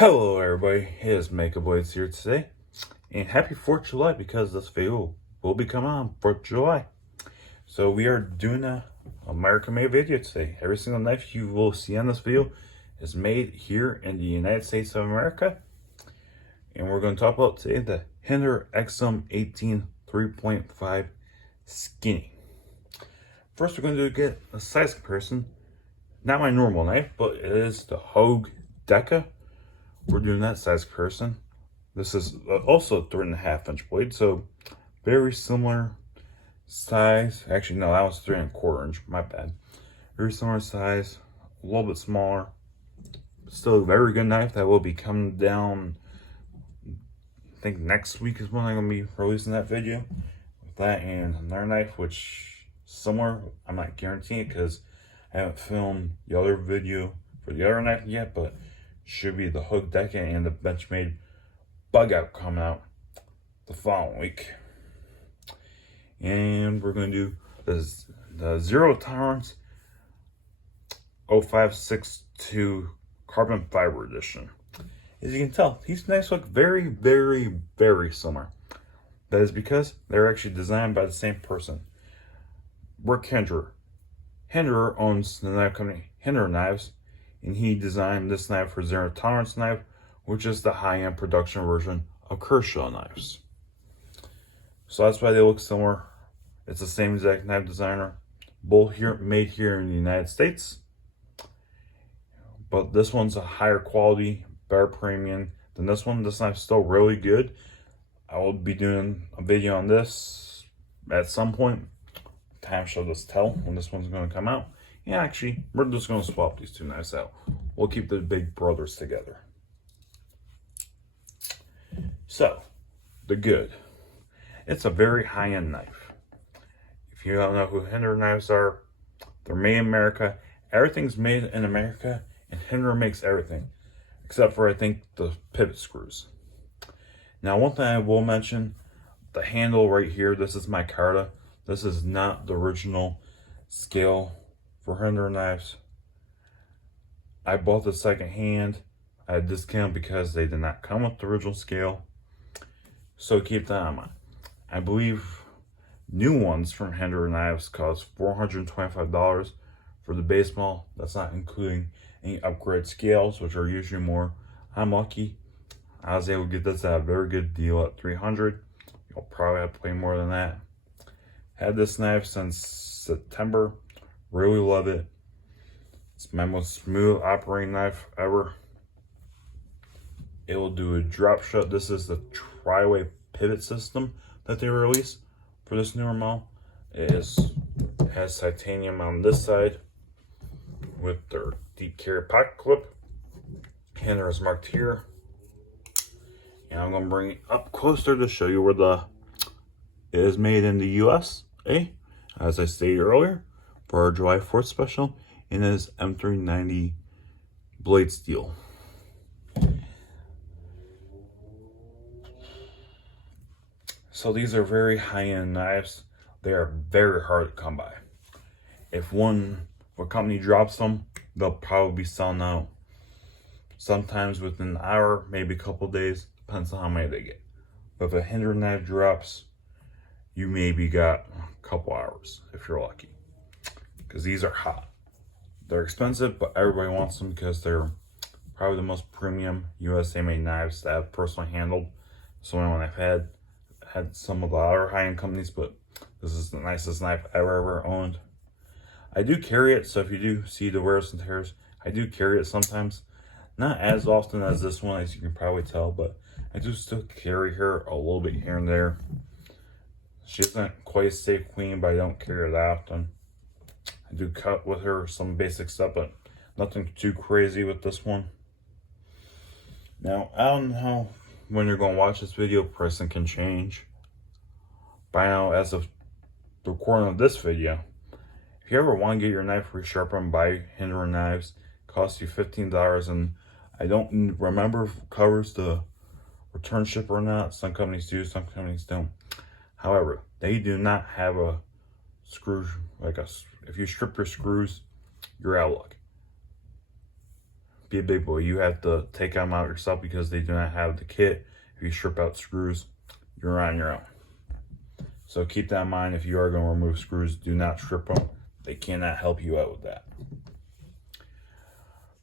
Hello everybody, it is Makeup Blades here today, and happy 4th of July because this video will be coming on 4th of July. So we are doing a American made video today. Every single knife you will see on this video is made here in the United States of America. And we're going to talk about today the Hinderer XM18 3.5 Skinny. First we're going to get a size comparison. Not my normal knife, but it is the Hogue Deca. We're doing that size comparison. This is also a 3.5 inch blade, so very similar size. Actually, no, that was 3.25 inch. My bad. Very similar size, a little bit smaller. Still a very good knife that will be coming down. I think next week is when I'm gonna be releasing that video with that and another knife, which similar. I'm not guaranteeing it because I haven't filmed the other video for the other knife yet, but should be the Hogue Deca and the Benchmade Bug Out coming out the following week. And we're going to do the Zero Tolerance 0562 Carbon Fiber Edition. As you can tell, these knives look very, very, very similar. That is because they're actually designed by the same person. Rick Hinderer. Hinderer owns the knife company Hinderer Knives, and he designed this knife for Zero Tolerance knife, which is the high-end production version of Kershaw knives. So that's why they look similar. It's the same exact knife designer, both made here in the United States. But this one's a higher quality, better premium than this one. This knife's still really good. I will be doing a video on this at some point. Time shall just tell when this one's going to come out. Yeah, actually, we're just going to swap these two knives out. We'll keep the big brothers together. So, the good. It's a very high-end knife. If you don't know who Hinderer knives are, they're made in America. Everything's made in America, and Hinderer makes everything. Except for, I think, the pivot screws. Now, one thing I will mention, the handle right here, this is micarta. This is not the original scale for Hinderer knives. I bought the second hand at a discount because they did not come with the original scale. So keep that in mind. I believe new ones from Hinderer knives cost $425 for the base model. That's not including any upgrade scales, which are usually more. I'm lucky. I was able to get this at a very good deal at $300. You'll probably have to pay more than that. Had this knife since September. Really love it. It's my most smooth operating knife ever. It will do a drop shot. This is the tri-way pivot system that they released for this newer model. It has titanium on this side with their deep carry pocket clip. Hinderer is marked here. And I'm going to bring it up closer to show you where it is made in the USA, as I stated earlier, for our July 4th special, and it is M390 blade steel. So these are very high-end knives. They are very hard to come by. If a company drops them, they'll probably be selling out sometimes within an hour, maybe a couple days, depends on how many they get. But if a Hinderer knife drops, you maybe got a couple hours if you're lucky. Because these are hot. They're expensive, but everybody wants them because they're probably the most premium USA made knives that I've personally handled. So when I've had some of the other high-end companies, but this is the nicest knife I've ever owned. I do carry it, so if you do see the wears and tears, I do carry it sometimes. Not as often as this one, as you can probably tell, but I do still carry her a little bit here and there. She isn't quite a safe queen, but I don't carry her that often. I do cut with her some basic stuff, but nothing too crazy with this one. Now, I don't know when you're going to watch this video, pricing can change. By now, as of the recording of this video, if you ever want to get your knife resharpened by Hinderer knives, it costs you $15, and I don't remember if it covers the return ship or not. Some companies do, some companies don't. However, they do not have a screw, if you strip your screws, you're out of luck. be a big boy. You have to take them out yourself because they do not have the kit. If you strip out screws, you're on your own. So keep that in mind. If you are going to remove screws, do not strip them. They cannot help you out with that.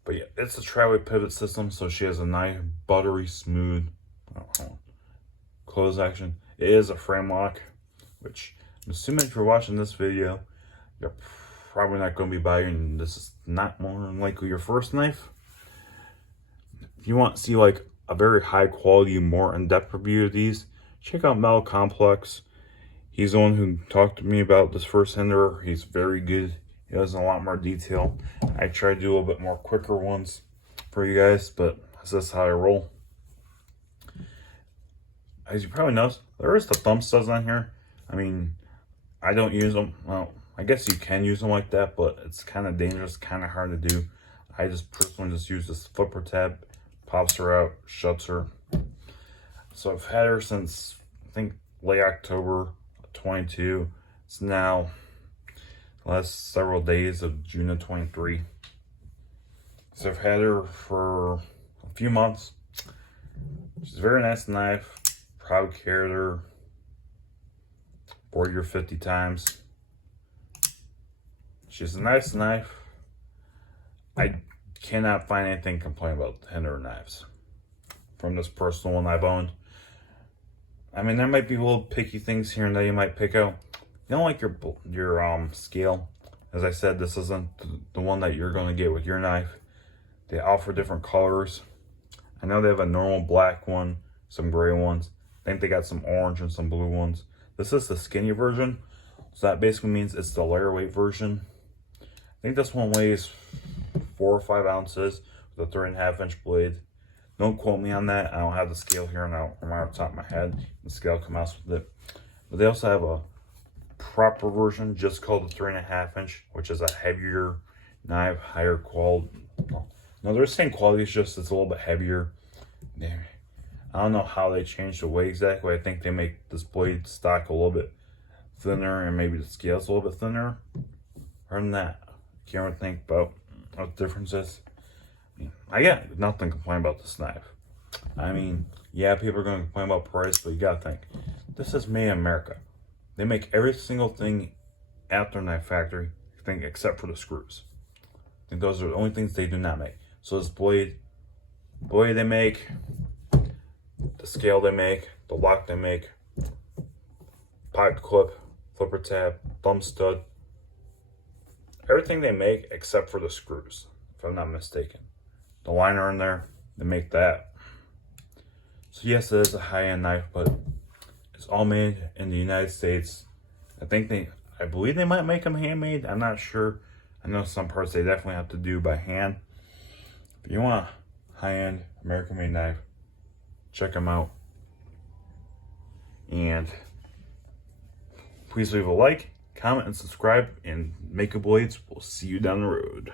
But yeah, it's a tri-way pivot system, so she has a nice, buttery, smooth close action. It is a frame lock, which I'm assuming if you're watching this video, you're probably not going to be buying. This is not more than likely your first knife. If you want to see like a very high quality, more in-depth review of these, check out Metal Complex. He's the one who talked to me about this first Hinderer. He's very good. He has a lot more detail. I try to do a little bit more quicker ones for you guys, but that's just how I roll. As you probably noticed, there is the thumb studs on here. I mean, I don't use them. Well, I guess you can use them like that, but it's kind of dangerous, kind of hard to do. I just personally just use this flipper tab, pops her out, shuts her. So I've had her since, I think, late October 22. It's now the last several days of June of 23. So I've had her for a few months. She's a very nice knife. Probably carried her 40 or 50 times. She's a nice knife. I cannot find anything to complain about the Hinderer knives from this personal one I've owned. I mean, there might be little picky things here and there you might pick out. You don't like your scale. As I said, this isn't the one that you're going to get with your knife. They offer different colors. I know they have a normal black one, some gray ones. I think they got some orange and some blue ones. This is the skinny version. So that basically means it's the lighter weight version. I think this one weighs 4 or 5 ounces with a 3.5-inch blade. Don't quote me on that. I don't have the scale here now from off the top of my head. The scale comes out with it. But they also have a proper version just called the 3.5-inch, which is a heavier knife, higher quality. No, they're the same quality, it's just it's a little bit heavier. I don't know how they changed the weight exactly. I think they make this blade stock a little bit thinner and maybe the scale's a little bit thinner. Other than that, I can't really think about what the difference is. I got nothing to complain about this knife. I mean, yeah, people are going to complain about price, but you got to think, this is made in America. They make every single thing at their knife factory, I think, except for the screws. I think those are the only things they do not make. So this blade they make, the scale they make, the lock they make, pocket clip, flipper tab, thumb stud, everything they make except for the screws, if I'm not mistaken. The liner in there, they make that. So yes, it is a high-end knife, but it's all made in the United States. I believe they might make them handmade. I'm not sure. I know some parts they definitely have to do by hand. If you want a high-end American-made knife, check them out. And please leave a like, comment, and subscribe. And Make-A Blades, we'll see you down the road.